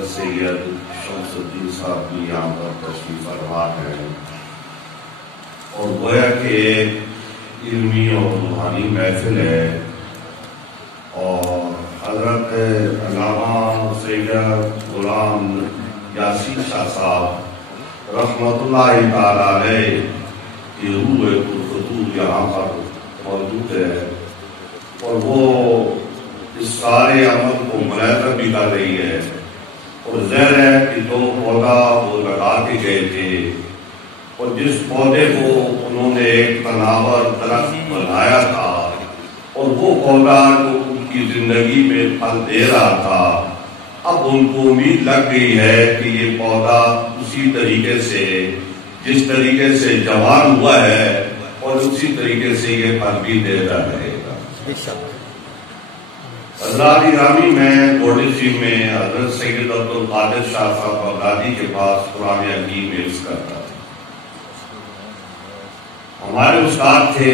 حضرت سید شمس الدین صاحب بھی یہاں پر تشریف فرما ہیں اور گویا کہ ایک علمی اور روحانی محفل ہے، اور حضرت علامہ سید غلام یاسین شاہ صاحب رحمۃ اللہ تعالی علیہ کی روح پرخطور یہاں پر موجود ہے، اور وہ اس سارے عمل کو ملاحظہ بھی کر رہی ہے، اور ظاہر ہے کہ جو پودا وہ لگا کے گئے تھے اور جس پودے کو انہوں نے ایک تناور درخت بنایا تھا اور وہ پودا جو ان کی زندگی میں پھل دے رہا تھا، اب ان کو امید لگ گئی ہے کہ یہ پودا اسی طریقے سے جس طریقے سے جوان ہوا ہے اور اسی طریقے سے یہ پھل بھی دیتا رہے گا۔ حضرات گرامی، میں گوڑی میں حضرت سید عبد القادر شاہ صاحب بغدادی کے پاس قرآن حکیم حفظ کرتا تھا۔ ہمارے استاد تھے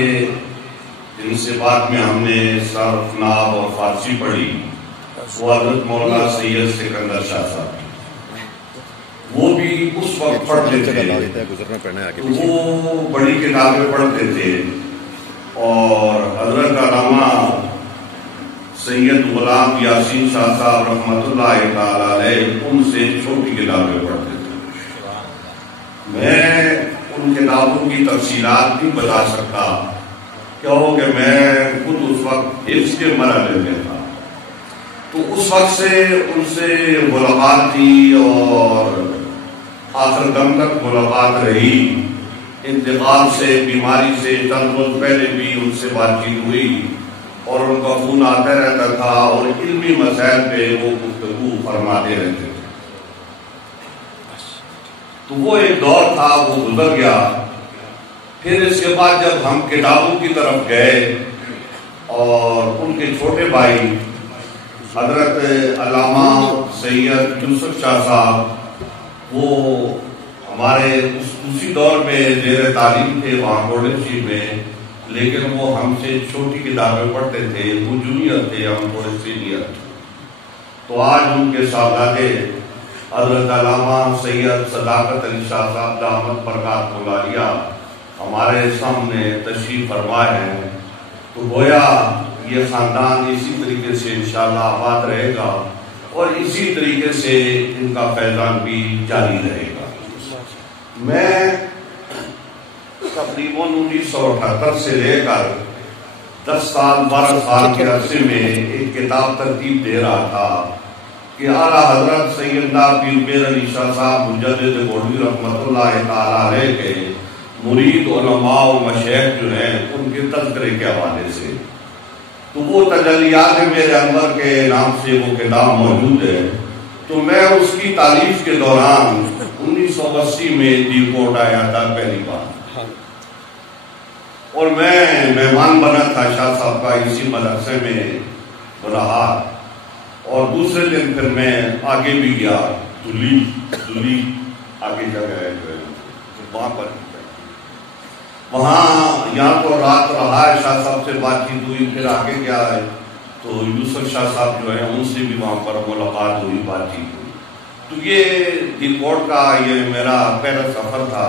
جن سے بعد میں ہم نے صرف ناب اور فارسی پڑھی، وہ حضرت مولانا سید سکندر شاہ صاحب، وہ بھی اس وقت پڑھتے تھے، وہ بڑی کتابیں پڑھتے تھے، اور حضرت علامہ سید غلام یاسین شاہ صاحب رحمۃ اللہ تعالی علیہ ان سے چھوٹی کتابیں پڑھتے تھے۔ میں ان کتابوں کی تفصیلات نہیں بتا سکتا، کیوں کہ میں خود اس وقت حفظ کے مرحلے میں تھا، تو اس وقت سے ان سے ملاقات تھی اور آخر دم تک ملاقات رہی۔ انتقال سے، بیماری سے چند روز پہلے بھی ان سے بات چیت ہوئی، اور ان کا فون آتا رہتا تھا، اور علمی مسائل پہ وہ گفتگو فرماتے رہتے تھے۔ تو وہ ایک دور تھا، وہ گزر گیا۔ پھر اس کے بعد جب ہم کتابوں کی طرف گئے، اور ان کے چھوٹے بھائی حضرت علامہ سید یوسف شاہ صاحب، وہ ہمارے اسی دور میں زیر تعلیم تھے وہاں گوڑی میں، لیکن وہ ہم سے چھوٹی کتابیں پڑھتے تھے، وہ جونیئر تھے، ہم تھوڑے سینئر تھے۔ تو آج ان کے صاحبزادے حضرت علامہ سید صداقت علی شاہ صاحب دامت برکات ملالیہ ہمارے سامنے تشریف فرما ہیں، تو گویا یہ خاندان اسی طریقے سے انشاءاللہ آباد رہے گا، اور اسی طریقے سے ان کا فیضان بھی جاری رہے گا۔ میں تقریباً 1978 سے لے کر 10 سال 12 سال کے عرصے میں ایک کتاب ترتیب دے رہا تھا کہ اعلیٰ حضرت سیدنا پیر میر علی شاہ صاحب مجدد گوڑی رحمۃ اللہ تعالی علیہ کے مرید علماء و مشائخ جو ہیں ان کے تذکرے کے حوالے سے، تو وہ تجلیات میرے انور کے نام سے وہ کتاب موجود ہے۔ تو میں اس کی تالیف کے دوران 1980 میں دیوکوٹ آیا تھا پہلی بار، اور میں مہمان بنا تھا شاہ صاحب کا اسی مدرسے میں رہا، اور دوسرے دن پھر میں آگے بھی گیا، دلی آگے جگہ ہے جو ہے وہاں پر، وہاں یہاں تو رات رہا ہے، شاہ صاحب سے بات چیت ہوئی، پھر آگے گیا ہے تو یوسف شاہ صاحب جو ہے ان سے بھی وہاں پر ملاقات ہوئی، بات چیت ہوئی۔ تو یہ دیوکوٹ کا یہ میرا پہلا سفر تھا۔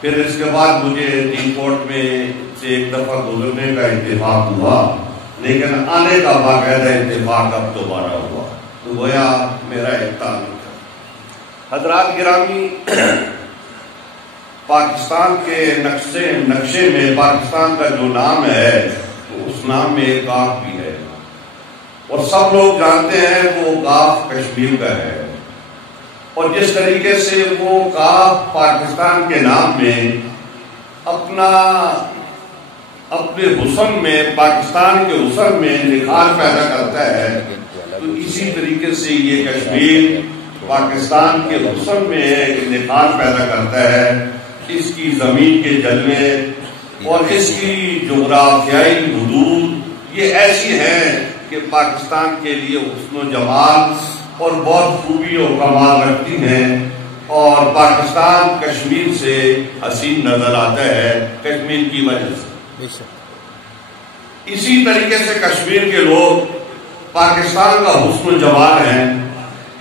پھر اس کے بعد مجھے دیوکوٹ میں سے ایک دفعہ گزرنے کا اتفاق ہوا، لیکن آنے کا باقاعدہ اتفاق اب دوبارہ ہوا، تو گویا میرا ایک تعلق ہے۔ حضرات گرامی، پاکستان کے نقشے میں پاکستان کا جو نام ہے، تو اس نام میں ایک کاف بھی ہے، اور سب لوگ جانتے ہیں وہ کاف کشمیر کا ہے، اور جس طریقے سے وہ کاف پاکستان کے نام میں اپنے حسن میں، پاکستان کے حسن میں نکھار پیدا کرتا ہے، تو اسی طریقے سے یہ کشمیر پاکستان کے حسن میں ایک نکھار پیدا کرتا ہے۔ اس کی زمین کے جلوے اور اس کی جغرافیائی حدود یہ ایسی ہیں کہ پاکستان کے لیے حسن و جمال اور بہت خوبی اور کمال رکھتی ہیں، اور پاکستان کشمیر سے حسین نظر آتا ہے کشمیر کی وجہ سے۔ اسی طریقے سے کشمیر کے لوگ پاکستان کا حسن و جمال ہیں،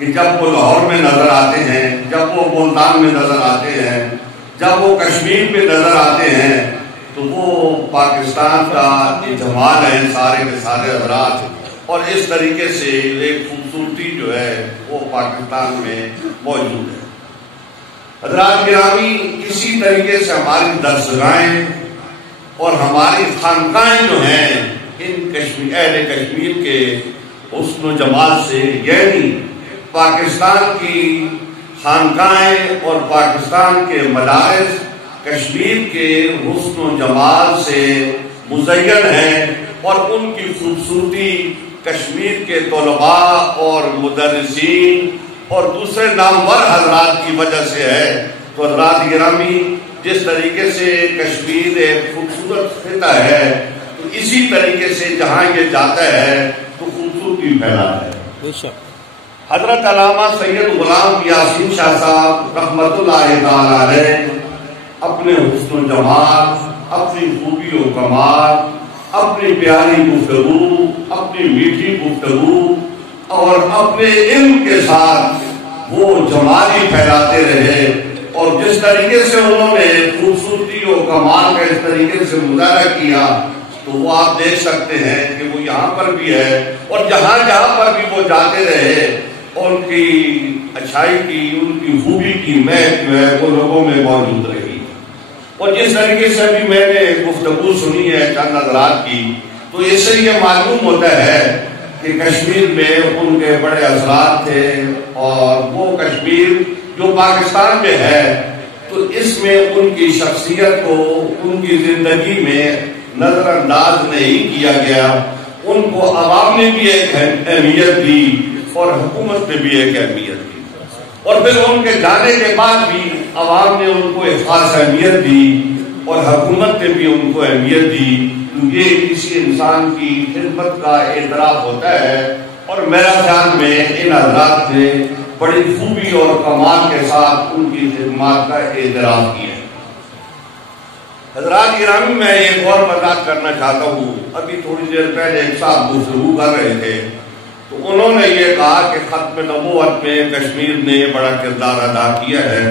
کہ جب وہ لاہور میں نظر آتے ہیں، جب وہ ملتان میں نظر آتے ہیں، جب وہ کشمیر میں نظر آتے ہیں، تو وہ پاکستان کا جمال ہے سارے کے سارے حضرات، اور اس طریقے سے ایک خوبصورتی جو ہے وہ پاکستان میں موجود ہے۔ حضرات گرامی، اسی طریقے سے ہماری درسگاہیں اور ہماری خانقاہیں جو ہیں ان اہل کشمیر کے حسن و جمال سے، یعنی پاکستان کی خانقاہیں اور پاکستان کے مدارس کشمیر کے حسن و جمال سے مزین ہیں، اور ان کی خوبصورتی کشمیر کے طلباء اور مدرسین اور دوسرے نامور حضرات کی وجہ سے ہے۔ تو حضرات گرامی، جس طریقے سے کشمیر ایک خوبصورت خطہ ہے، تو اسی طریقے سے جہاں یہ جاتا ہے تو خوبصورتی پھیلاتا ہے۔ حضرت علامہ سید غلام یاسین شاہ صاحب رحمت اللہ تعالی علیہ اپنے حسن و جمال، اپنی خوبی و کمال، اپنی پیاری گفتگو، اپنی میٹھی گفتگو اور اپنے علم کے ساتھ وہ جمال ہی پھیلاتے رہے، اور جس طریقے سے انہوں نے خوبصورتی و کمال کا اس طریقے سے مظاہرہ کیا، تو وہ آپ دیکھ سکتے ہیں کہ وہ یہاں پر بھی ہے، اور جہاں جہاں پر بھی وہ جاتے رہے، ان کی اچھائی کی، ان کی خوبی کی مہک جو ہے وہ لوگوں میں موجود رہی۔ اور جس طریقے سے ابھی میں نے گفتگو سنی ہے چند حضرات کی، تو اس سے یہ معلوم ہوتا ہے کہ کشمیر میں ان کے بڑے اثرات تھے، اور وہ کشمیر جو پاکستان میں ہے تو اس میں ان کی شخصیت کو ان کی زندگی میں نظر انداز نہیں کیا گیا، ان کو عوام نے بھی ایک اہمیت دی اور حکومت نے بھی ایک اہمیت دی، اور پھر ان کے جانے کے بعد بھی عوام نے ان کو ایک خاص اہمیت دی اور حکومت نے بھی ان کو اہمیت دی۔ یہ کسی انسان کی خدمت کا اعتراف ہوتا ہے، اور میرا خیال میں ان حضرات نے بڑی خوبی اور کمال کے ساتھ ان کی خدمات کا اعتراف کیا ہے۔ حضرات گرامی، میں ایک اور وضاحت کرنا چاہتا ہوں۔ ابھی تھوڑی دیر پہلے ایک صاحب گفتگو کر رہے تھے، تو انہوں نے یہ کہا کہ ختم نبوت میں کشمیر نے بڑا کردار ادا کیا ہے،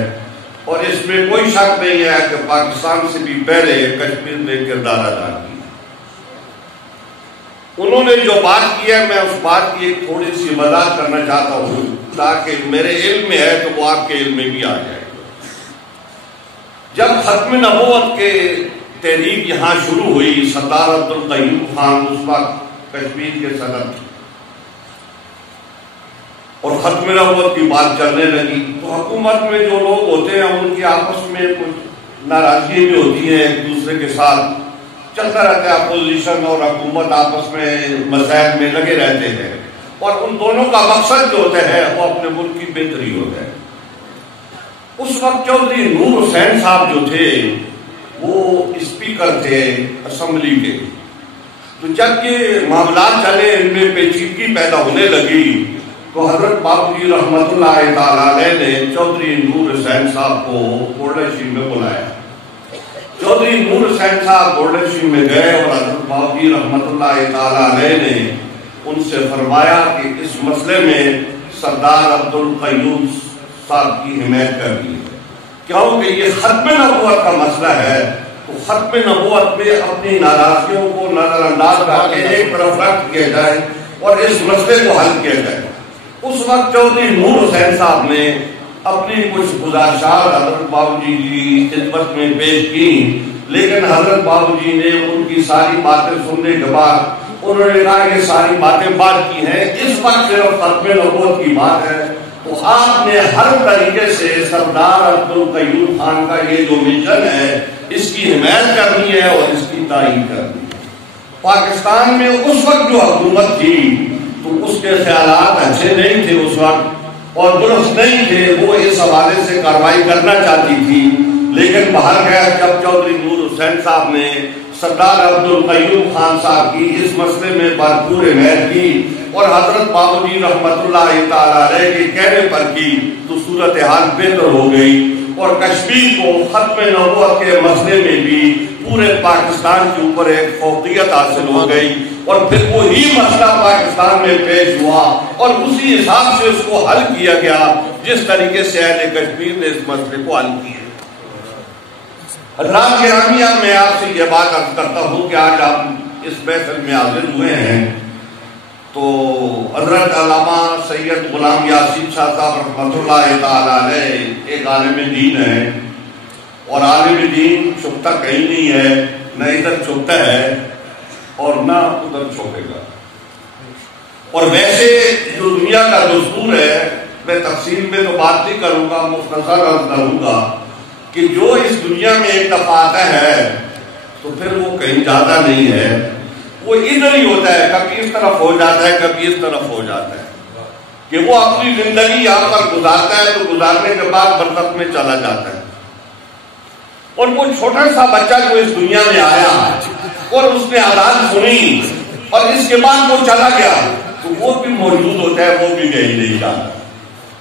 اور اس میں کوئی شک نہیں ہے کہ پاکستان سے بھی پہلے کشمیر نے کردار ادا کیا۔ انہوں نے جو بات کی ہے، میں اس بات کی ایک تھوڑی سی وضاحت کرنا چاہتا ہوں تاکہ میرے علم میں ہے تو وہ آپ کے علم میں بھی آ جائے۔ جب ختم نبوت کے تحریک یہاں شروع ہوئی، سردار عبدالقیوم خان اس وقت کشمیر کے صدر تھے، اور ختم نبوت کی بات چلنے لگی، تو حکومت میں جو لوگ ہوتے ہیں ان کی آپس میں کچھ ناراضگی بھی ہوتی ہے، ایک دوسرے کے ساتھ چلتا رہتا ہے، اپوزیشن اور حکومت آپس میں مسائل میں لگے رہتے ہیں، اور ان دونوں کا مقصد جو ہوتا ہے وہ اپنے ملک کی بہتری ہوتا ہے۔ اس وقت چودھری نور حسین صاحب جو تھے وہ اسپیکر تھے اسمبلی کے، تو جب یہ معاملات چلے، ان میں پیچیدگی پیدا ہونے لگی، تو حضرت باپوجی رحمت اللہ تعالی علیہ نے چودھری نور حسین صاحب کو گولڈن شیل میں بلایا۔ چودھری نور حسین صاحب گولڈن شیل میں گئے، اور حضرت باپوجی رحمت اللہ تعالی علیہ نے ان سے فرمایا کہ اس مسئلے میں سردار عبدالقیوم صاحب کی حمایت کرنی ہے، کیونکہ یہ ختم نبوت کا مسئلہ ہے، تو ختم نبوت میں اپنی ناراضگیوں کو نظر انداز کر کے ایک طرف رکھ دیا جائے اور اس مسئلے کو حل کیا جائے۔ اس وقت چودھری نور حسین صاحب نے اپنی کچھ گزارشات حضرت باپوجی کی خدمت میں پیش کی، لیکن حضرت باپوجی نے ان کی ساری باتیں سننے کے بعد انہوں نے کہا کہ ساری باتیں بات کی ہیں، اس وقت صرف ختم نبوت کی بات ہے، تو آپ نے ہر طریقے سے سردار عبدالقیوم خان کا یہ جو مشن ہے اس کی حمایت کرنی ہے اور اس کی تعین کرنی ہے۔ پاکستان میں اس وقت جو حکومت تھی تو اس کے خیالات اچھے نہیں تھے اس وقت، اور درست نہیں تھے، وہ اس حوالے سے کارروائی کرنا چاہتی تھی، لیکن باہر گیا جب چودھری نور حسین صاحب نے سردار عبدالقیوم خان صاحب کی اس مسئلے میں بھرپور حمایت کی اور حضرت باپوجی رحمت اللہ تعالی علیہ کے کہنے پر کی، تو صورتحال بہتر ہو گئی، اور کشمیر کو ختم نبوت کے مسئلے میں بھی پورے پاکستان کے اوپر ایک فوقیت حاصل ہو گئی، اور پھر وہی مسئلہ پاکستان میں پیش ہوا اور اسی حساب سے اس کو حل کیا گیا جس طریقے سے اہل کشمیر نے اس مسئلے کو حل کیا۔ حضرات گرامی، میں آپ سے یہ بات عرض کرتا ہوں کہ آج آپ اس محفل میں حاضر ہوئے ہیں تو حضرت علامہ سید غلام یاسین شاہ صاحب رحمۃ اللہ تعالی علیہ ایک عالم دین ہے، اور عالم دین چھپتا کہیں نہیں ہے، نہ ادھر چھپتا ہے اور نہ ادھر چھپے گا۔ اور ویسے جو دنیا کا دستور ہے، میں تفصیل میں تو بات نہیں کروں گا، مختصر عرض کروں گا کہ جو اس دنیا میں ایک دفعہ آتا ہے تو پھر وہ کہیں جاتا نہیں ہے، وہ ادھر ہی ہوتا ہے، کبھی اس طرف ہو جاتا ہے کبھی اس طرف ہو جاتا ہے، کہ وہ اپنی زندگی یہاں پر گزارتا ہے تو گزارنے کے بعد برزخ میں چلا جاتا ہے۔ اور وہ چھوٹا سا بچہ جو اس دنیا میں آیا اور اس نے اذان سنی اور اس کے بعد وہ چلا گیا تو وہ بھی موجود ہوتا ہے، وہ بھی کہیں نہیں جاتا۔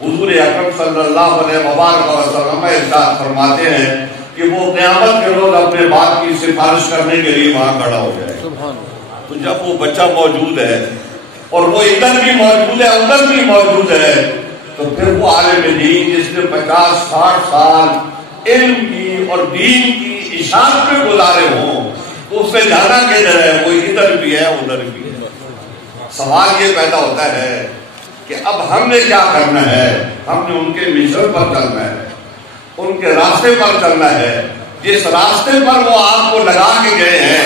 حضور اکرم صلی اللہ علیہ وسلم ارشاد فرماتے ہیں کہ وہ قیامت کے روز اپنے باپ کی سفارش کرنے کے لیے وہاں کھڑا ہو جائے۔ تو جب وہ بچہ موجود ہے اور وہ ادھر بھی موجود ہے ادھر بھی موجود ہے تو پھر وہ عالم دین جس نے 50-60 سال علم کی اور دین کی اشاعت میں گزارے ہوں تو اس سے جانا کدھر ہے؟ وہ ادھر بھی ہے ادھر بھی ہے۔ سوال یہ پیدا ہوتا ہے کہ اب ہم نے کیا کرنا ہے؟ ہم نے ان کے مشن پر چلنا ہے، ان کے راستے پر چلنا ہے، جس راستے پر وہ آپ کو لگا کے گئے ہیں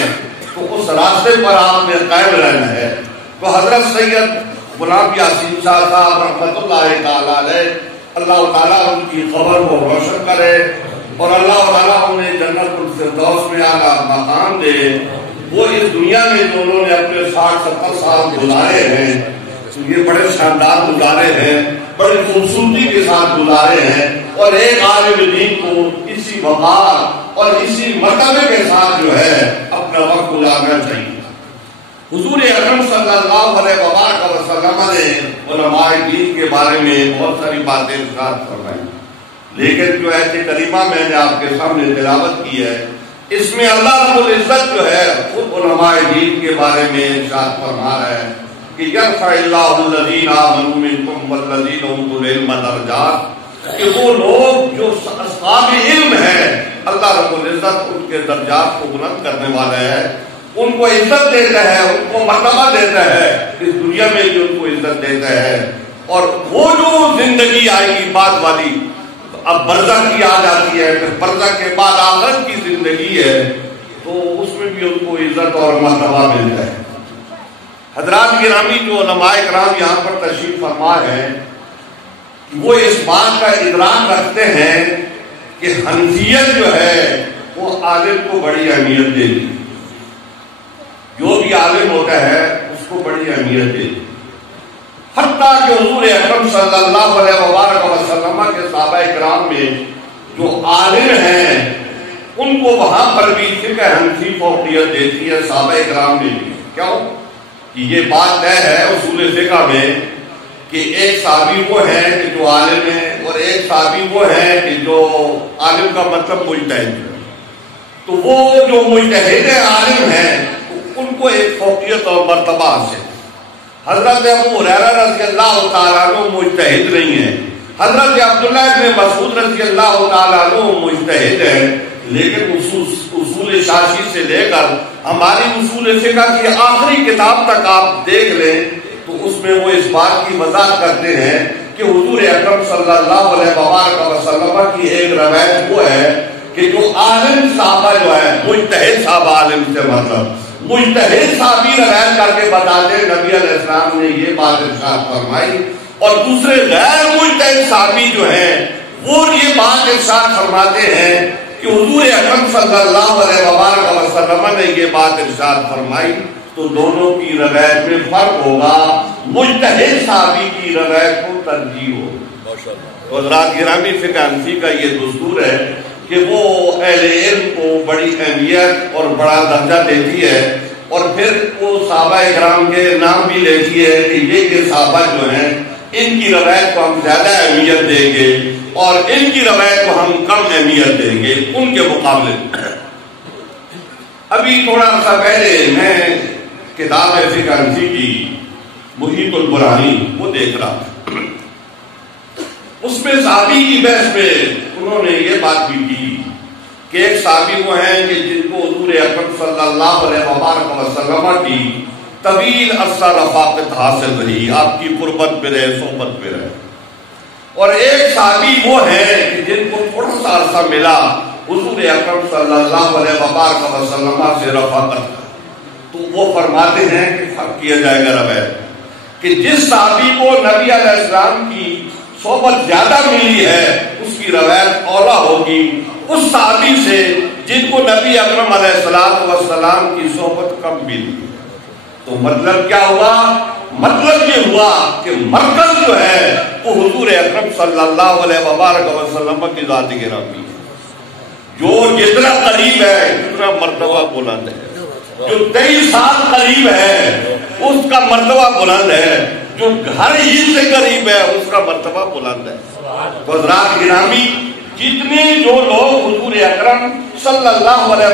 تو اس راستے پر آپ نے قائم رہنا ہے۔ تو حضرت سید غلام یاسین شاہ صاحب رحمۃ اللہ تعالی علیہ، اللہ تعالیٰ ان کی قبر کو روشن کرے اور اللہ تعالیٰ انہیں جنت الفردوس میں اعلیٰ مقام دے۔ وہ اس دنیا میں جو انہوں نے اپنے 60-70 سال گزارے ہیں یہ بڑے شاندار گزارے ہیں، بڑی خوبصورتی کے ساتھ گزارے ہیں، اور ایک عالم دین کو اسی وقار اور اسی مرتبے کے ساتھ جو ہے اپنا وقت گزارنا چاہیے۔ حضور اکرم صلی اللہ علیہ وسلم نے علماء دین کے بارے میں بہت ساری باتیں ارشاد فرمائی، لیکن جو ایسے کریمہ میں نے آپ کے سامنے تلاوت کی ہے اس میں اللہ رب العزت جو ہے خود علماء دین کے بارے میں ارشاد فرما رہا ہے کہ یرفع اللہ الذین آمنوا منکم والذین اوتوا العلم درجات، کہ وہ لوگ جو اصحاب علم ہیں اللہ رب العزت ان کے درجات کو بلند کرنے والا ہے، ان کو عزت دیتا ہے، ان کو مرتبہ دیتا ہے، اس دنیا میں بھی ان کو عزت دیتا ہے۔ اور وہ جو زندگی آئے گی بعد والی، اب برزخ کی آ جاتی ہے، پھر برزخ کے بعد آخرت کی زندگی ہے تو اس میں بھی ان کو عزت اور مرتبہ ملتا ہے۔ حضرات گرامی، جو علماء کرام یہاں پر تشریف فرما ہے وہ اس بات کا ادراک رکھتے ہیں کہ حنفیت جو ہے وہ عالم کو بڑی اہمیت دے دی، جو بھی عالم ہوتا ہے اس کو بڑی اہمیت دے دی، حتیٰ کہ حضور اکرم صلی اللہ علیہ وسلم کے صحابہ کرام میں جو عالم ہیں ان کو وہاں پر بھی فقہ حنفی فوقیت دیتی ہے، صحابہ کرام میں بھی۔ کیوں؟ کہ یہ بات طے ہے اصول فقہ میں کہ ایک صحابی وہ ہے کہ جو عالم ہے اور ایک صحابی وہ ہے کہ جو عالم کا مطلب مجتہد ہے، تو وہ جو مجتہد عالم ہیں ان کو ایک فوقیت اور مرتبہ حاصل ہے۔ حضرت ابو ہریرہ رضی اللہ تعالیٰ عنہ مجتہد نہیں ہے، حضرت عبداللہ ابن مسعود رضی اللہ تعالیٰ عنہ مجتہد ہے، لیکن اصول شاشی سے لے کر ہماری اصول فقہ کی آخری کتاب تک آپ دیکھ لیں تو اس میں وہ اس بات کی وضاحت کرتے ہیں کہ حضور اکرم صلی اللہ علیہ وسلم کی ایک روایت وہ ہے کہ جو عالم صحابہ جو ہے مجتہد صحابہ، عالم سے مطلب مجتہد صحابی روایت کر کے بتاتے ہیں نبی علیہ السلام نے یہ بات ارشاد فرمائی، اور دوسرے غیر مجتہد صحابی جو ہیں وہ یہ بات ارشاد فرماتے ہیں کہ حضور اکرم صلی اللہ علیہ وسلم نے یہ بات ارشاد فرمائی، تو دونوں کی روایت میں فرق ہوگا، مجتہد صحابی کی روایت کو ترجیح ہوگی۔ تو حضرات گرامی، فقہ حنفی کا یہ دستور ہے کہ وہ اہل علم کو بڑی اہمیت اور بڑا درجہ دیتی ہے، اور پھر وہ صحابہ کرام کے نام بھی لیتی ہے کہ یہ صحابہ جو ہیں ان کی روایت کو ہم زیادہ اہمیت دیں گے اور ان کی روایت کو ہم کم اہمیت دیں گے ان کے مقابلے۔ ابھی تھوڑا سا پہلے میں کتاب فقہ کی محیط البرہانی وہ دیکھ رہا تھا، اس میں صحابی کی بحث میں انہوں نے یہ بات بھی کی کہ ایک صحابی وہ ہیں کہ جن کو حضور اکرم صلی اللہ علیہ وسلم کی طویل عرصہ رفاقت حاصل رہی، آپ کی قربت پہ رہے، صحبت پہ رہے، اور ایک صحابی وہ ہیں کہ جن کو تھوڑا سا عرصہ ملا حضور اکرم صلی اللہ علیہ وسلم سے رفاقت، تو وہ فرماتے ہیں کہ فرق کیا جائے گا روایت کہ جس صحابی کو نبی علیہ السلام کی صحبت زیادہ ملی ہے اس کی روایت اولا ہوگی اس صحابی سے جن کو نبی اکرم علیہ السلام کی صحبت کم ملی۔ تو مطلب کیا ہوا؟ مطلب یہ ہوا کہ مرکز جو ہے وہ حضور اکرم صلی اللہ علیہ وسلم کی ذات گرامی ہے، جو جتنا قریب ہے اتنا مرتبہ بلند ہے، جو 23 سال قریب ہے اس کا مرتبہ بلند ہے، جو ہر عید سے قریب ہے اس کا مرتبہ بلند ہے۔ تو حضرات گرامی، جتنے جو لوگ حضور اکرم صلی اللہ علیہ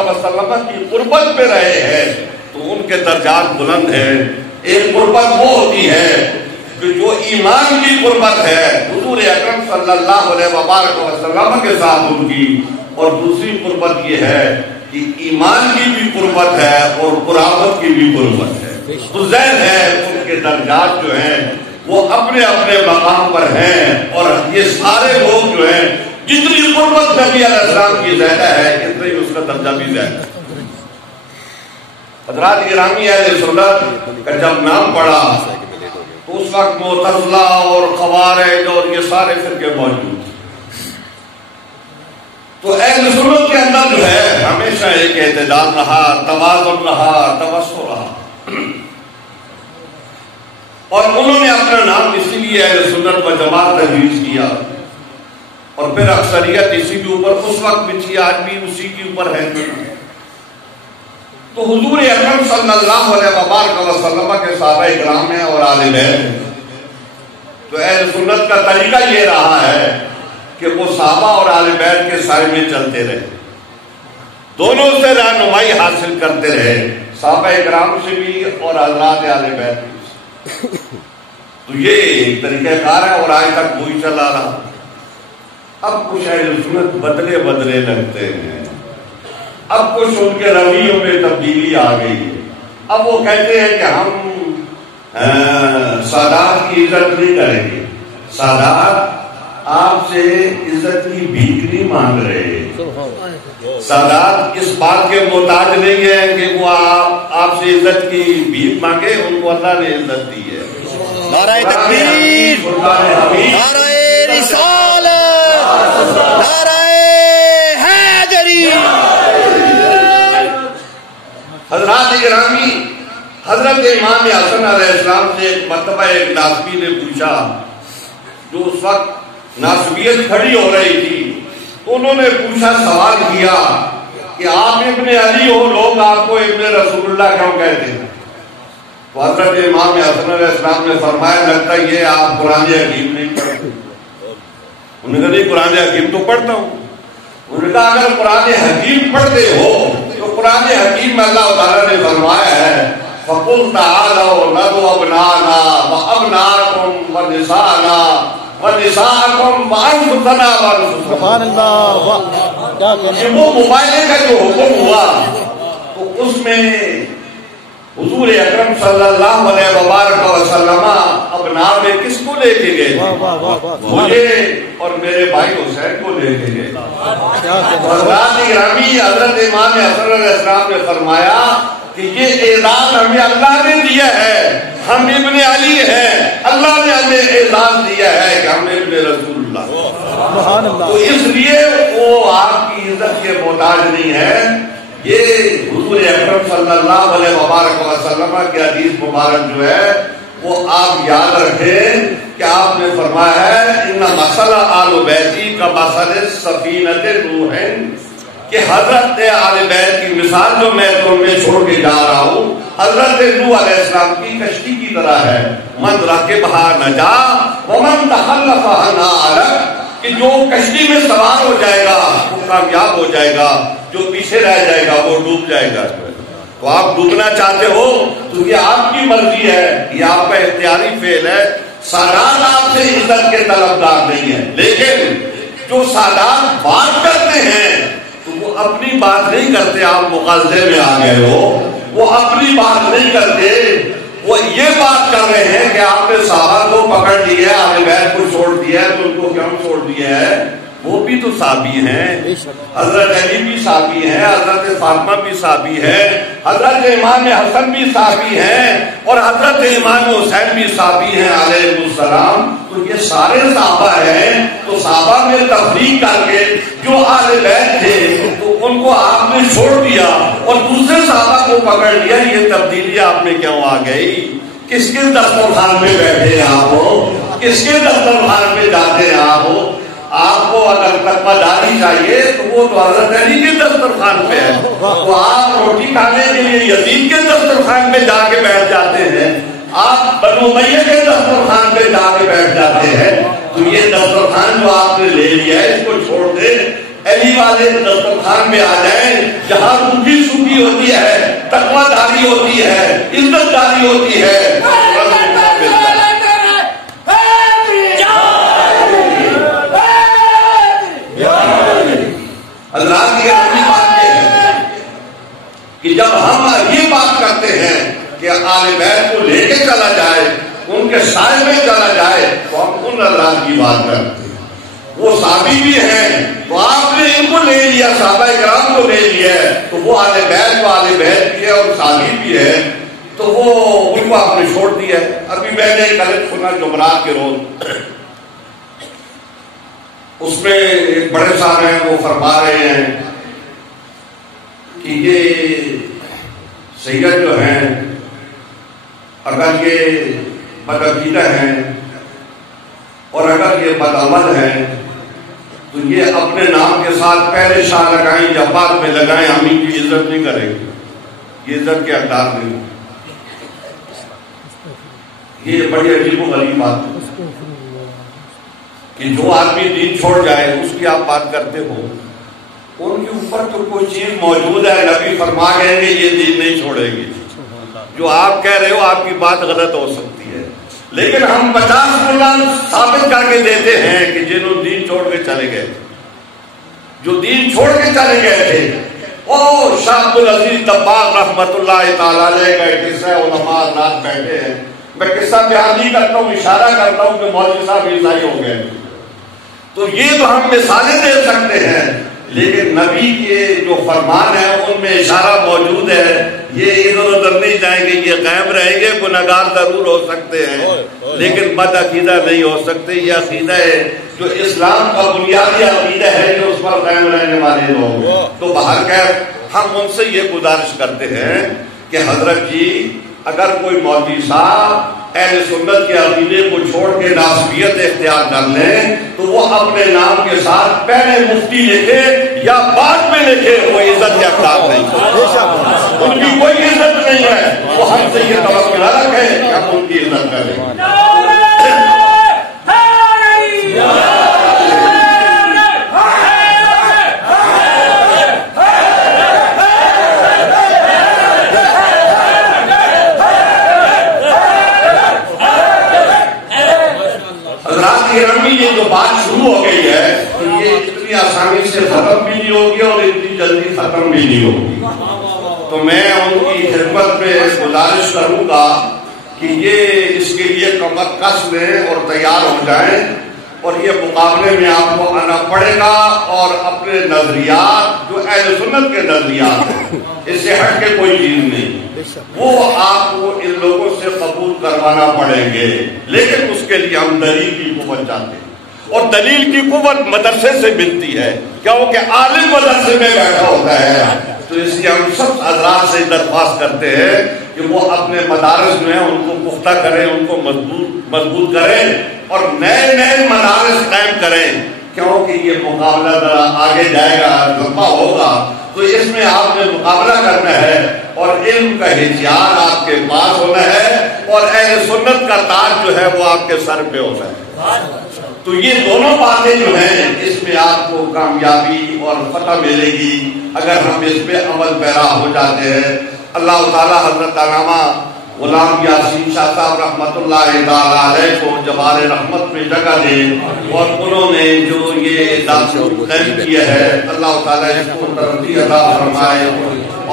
وسلم کی قربت پہ رہے ہیں تو ان کے درجات بلند ہیں۔ ایک قربت وہ ہوتی ہے کہ جو ایمان کی قربت ہے حضور اکرم صلی اللہ علیہ وسلم کے ساتھ ان کی، اور دوسری قربت یہ ہے کہ ایمان کی بھی قربت ہے اور قرابت کی بھی قربت ہے۔ تو ظاہر ہے ان کے درجات جو ہیں وہ اپنے اپنے مقام پر ہیں، اور یہ سارے لوگ جو ہیں جتنی قربت نبی علیہ السلام کی زیادہ ہے اتنا ہی اس کا درجہ بھی زیادہ ہے۔ حضرات گرامی، اہل سنت کا جب نام پڑا تو اس وقت معتزلہ اور خوارج اور یہ سارے فرقے موجود تھے، تو اہل سنت کے اندر جو ہے ہمیشہ ایک اعتدال رہا، توازن رہا، توسط رہا، اور انہوں نے اپنا نام اسی لیے اہل سنت و جماعت تجویز کیا، اور پھر اکثریت اسی کے اوپر اس وقت بھی تھی، آج بھی اسی کے اوپر ہے۔ تو حضور اکرم صلی اللہ علیہ وسلم کے صحابہ کرام ہیں اور آل بیت، تو اہل سنت کا طریقہ یہ رہا ہے کہ وہ صحابہ اور آل بیت کے سائے میں چلتے رہے، دونوں سے رہنمائی حاصل کرتے رہے، صحابہ کرام سے بھی اور حضرات آل بیت سے۔ تو یہ ایک طریقہ کار ہے اور آج تک وہی چلا رہا۔ اب کچھ اہل سنت بدلے بدلے لگتے ہیں، اب کچھ ان کے رویوں میں تبدیلی آ گئی ہے۔ اب وہ کہتے ہیں کہ ہم سادات کی عزت نہیں کریں گے، سادات آپ سے عزت کی بھیک نہیں مانگ رہے، سادات اس بات کے محتاج نہیں ہے کہ وہ آپ سے عزت کی بھیک مانگے، ان کو اللہ نے عزت دی ہے۔ نعرہ تکبیر، نعرہ رسالت، نعرہ حیدری۔ حضرات گرامی، حضرت امام حسن علیہ السلام سے ایک مرتبہ ایک ناسبی نے پوچھا، جو اس وقت ناسبیت کھڑی ہو رہی تھی، تو انہوں نے پوچھا، سوال کیا کہ آپ ابن علی ہو، لوگ آپ کو ابن رسول اللہ کیوں کہتے ہیں؟ تو حضرت امام حسن علیہ السلام نے فرمایا، لگتا ہے یہ آپ قرآن حکیم نہیں پڑھتے۔ انہوں نے کہا نہیں، قرآن حکیم تو پڑھتا ہوں۔ انہوں نے کہا اگر قرآن حکیم پڑھتے ہو تو قرآن حکیم میں اللہ تعالیٰ نے فرمایا ہے، فَقُلْ تَعَالَوْا نَدْعُ أَبْنَاءَنَا وَأَبْنَاءَكُمْ وَنِسَاءَنَا وَنِسَاءَكُمْ وَأَنفُسَنَا وَأَنفُسَكُمْ۔ سبحان اللہ۔ کہ وہ مباہلے کا جو حکم ہوا تو اس میں حضور اکرم صلی اللہ علیہ وسلم ابنا میں کس کو لے کے گئے؟ مجھے اور میرے بھائی حسین کو لے کے گئے۔ حضرات گرامی، حضرت امام حسن علیہ السلام نے فرمایا کہ یہ اعزاز ہمیں اللہ نے دیا ہے، ہم ابن علی ہیں، اللہ نے ہمیں اعزاز دیا ہے کہ ہم ابن رسول اللہ، تو اس لیے وہ آپ کی عزت کے محتاج نہیں ہے۔ یہ حضور اکرم صلی اللہ علیہ وسلم کی حدیث مبارک جو ہے وہ آپ یاد رکھیں کہ آپ نے فرمایا ہے، ان مثل آل بیتی کا مثل سفینۃ نوح، کہ حضرت آل بیت کی مثال جو میں تمہیں چھوڑ کے جا رہا ہوں حضرت نوح علیہ السلام کی کشتی کی طرح ہے، من رکبھا نجا ومن تخلفھا نہلک، کہ جو کشتی میں سوار ہو جائے گا وہ کامیاب ہو جائے گا، جو پیچھے رہ جائے گا وہ ڈوب جائے گا۔ تو آپ ڈوبنا چاہتے ہو تو یہ آپ کی مرضی ہے، یہ آپ کا اختیاری فعل ہے. سادات آپ سے عزت کے طلبدار نہیں ہے، لیکن جو سادات بات کرتے ہیں تو وہ اپنی بات نہیں کرتے. آپ مغالطے میں آ گئے ہو. وہ اپنی بات نہیں کرتے، وہ یہ بات کر رہے ہیں کہ آپ نے صحابہ کو پکڑ لیا ہے، اہل بیت کو چھوڑ دیا ہے، تو ان کو کیوں چھوڑ دیا ہے؟ وہ بھی تو صحابی ہیں. حضرت علی بھی صحابی ہیں، حضرت فاطمہ بھی صحابی ہے، حضرت امام حسن بھی صحابی ہیں، اور حضرت امام حسین بھی صحابی ہیں علیہ السلام. تو یہ سارے صحابہ ہیں. تو صحابہ میں تفریق کر کے جو اہل بیت تھے تو ان کو آپ نے چھوڑ دیا اور دوسرے صحابہ کو پکڑ لیا. یہ تبدیلی آپ میں کیوں آ گئی؟ کس کے دسترخوان میں بیٹھے آپ ہو؟ کس کے دسترخوان میں جاتے ہیں آپ ہو؟ آپ کو اگر تقوی داری چاہیے تو وہ تو حضرت علی کے دسترخوان پہ ہے. تو آپ روٹی کھانے کے لیے یزید کے دسترخوان پہ جا کے بیٹھ جاتے ہیں، آپ بنو امیہ کے دسترخوان پہ جا کے بیٹھ جاتے ہیں. تو یہ دسترخوان جو آپ نے لے لیا ہے اس کو چھوڑ دیں، علی والے دسترخوان میں آ جائیں جہاں روٹی سوکھی ہوتی ہے، تقوی داری ہوتی ہے، عزت داری ہوتی ہے. اللہ کی اپنی بات یہ ہے کہ جب ہم یہ بات کرتے ہیں کہ آل بیت کو لے کے چلا جائے، ان کے سائے میں چلا جائے، تو ہم ان اللہ کی بات کرتے ہیں. وہ صحابی بھی ہیں تو آپ نے ان کو لے لیا، صحابہ کرام کو لے لیا، تو وہ آل بیت کو آل بیت بھی ہے اور صحابی بھی ہے، تو وہ ان کو آپ نے چھوڑ دیا. ابھی میں نے کل سنا جمعرات کے روز، اس میں ایک بڑے صاحب ہیں وہ فرما رہے ہیں کہ یہ سید جو ہیں اگر یہ بدعقیدہ ہیں اور اگر یہ بدعمل ہیں تو یہ اپنے نام کے ساتھ پہلے شاہ لگائیں یا بعد میں لگائیں، ہم ان کی عزت نہیں کریں گے، یہ عزت کے حقدار نہیں. یہ بڑی عجیب و غریب بات ہے کہ جو آدمی دین چھوڑ جائے اس کی آپ بات کرتے ہو. ان کے اوپر تو کوئی چیز موجود ہے، نبی فرما گئے کہ یہ دین نہیں چھوڑے گی. جو آپ کہہ رہے ہو آپ کی بات غلط ہو سکتی ہے، لیکن ہم 50 قرآن ثابت کر کے دیتے ہیں کہ جنہوں دین چھوڑ کے چلے گئے، جو دین چھوڑ کے چلے گئے تھے. او شاہ عبد العزیز دباغ رحمت اللہ تعالیٰ علیہ کا قصہ علماء رات بیٹھے ہیں. میں قصہ بیان نہیں کرتا ہوں، اشارہ کرتا ہوں کہ مولوی صاحب عیسائی ہو گئے. تو یہ تو ہم مثالیں دے سکتے ہیں، لیکن نبی کے جو فرمان ہیں ان میں اشارہ موجود ہے. یہ ادھر ادھر نہیں جائیں گے، یہ قائم رہیں گے. گنہگار ضرور ہو سکتے ہیں لیکن بد عقیدہ نہیں ہو سکتے. یہ عقیدہ ہے جو اسلام کا بنیادی عقیدہ ہے جو اس پر قائم رہنے والے لوگ. تو بہرکیف ہم ان سے یہ گزارش کرتے ہیں کہ حضرت جی اگر کوئی مولوی صاحب اہل سنت کے عقیدے کو چھوڑ کے ناسبیت اختیار کر لیں تو وہ اپنے نام کے ساتھ پہلے مفتی لکھے یا بعد میں لکھے، وہ عزت کے حقدار نہیں، ان کی کوئی عزت نہیں ہے. وہ ہم سے یہ توقع نہ رکھے کہ ہم ان کی عزت کریں. یہ جو بات شروع ہو گئی ہے تو یہ اتنی آسانی سے ختم بھی نہیں ہوگی اور اتنی جلدی ختم بھی نہیں ہوگی. تو میں ان کی خدمت میں گزارش کروں گا کہ یہ اس کے لیے کمر کس لیں اور تیار ہو جائیں، اور یہ مقابلے میں آپ کو آنا پڑے گا اور اپنے نظریات جو اہل سنت کے نظریات ہیں اس سے ہٹ کے کوئی چیز نہیں، وہ آپ کو ان لوگوں سے قبول کروانا پڑیں گے. لیکن اس کے لیے ہم دلیل کی قوت چاہتے ہیں، اور دلیل کی قوت مدرسے سے ملتی ہے کیونکہ عالم مدرسے میں بیٹھا ہوتا ہے. تو اس لیے ہم سب حضرات سے درخواست کرتے ہیں کہ وہ اپنے مدارس جو ہیں ان کو پختہ کریں، ان کو مضبوط کریں اور نئے مدارس قائم کریں، کیونکہ یہ مقابلہ ذرا آگے جائے گا، لمبا ہوگا. تو اس میں آپ نے مقابلہ کرنا ہے اور علم کا ہتھیار آپ کے پاس ہونا ہے اور اہل سنت کا تاج جو ہے وہ آپ کے سر پہ ہوتا ہے. تو یہ دونوں باتیں جو ہیں اس میں آپ کو کامیابی اور فتح ملے گی اگر ہم اس پہ عمل پیرا ہو جاتے ہیں. اللہ تعالی حضرت علامہ غلام یاسین شاہ صاحب رحمت اللہ تعالی علیہ کو جبال رحمت میں جگہ دے، اور انہوں نے جو یہ دارالعلوم قائم کیا ہے اللہ تعالیٰ اس کو ترقی عطا فرمائے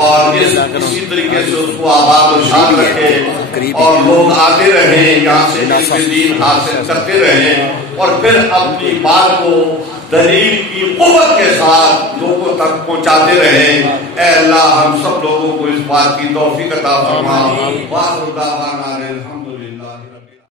اور اسی طریقے سے اس کو آباد و شاد رکھے اور لوگ آتے رہیں یہاں سے علم دین حاصل کرتے رہیں اور پھر اپنی بات کو دلیل کی قوت کے ساتھ لوگوں تک پہنچاتے رہیں۔ اے اللہ ہم سب لوگوں کو اس بات کی توفیق عطا فرما۔ وآخر دعوانا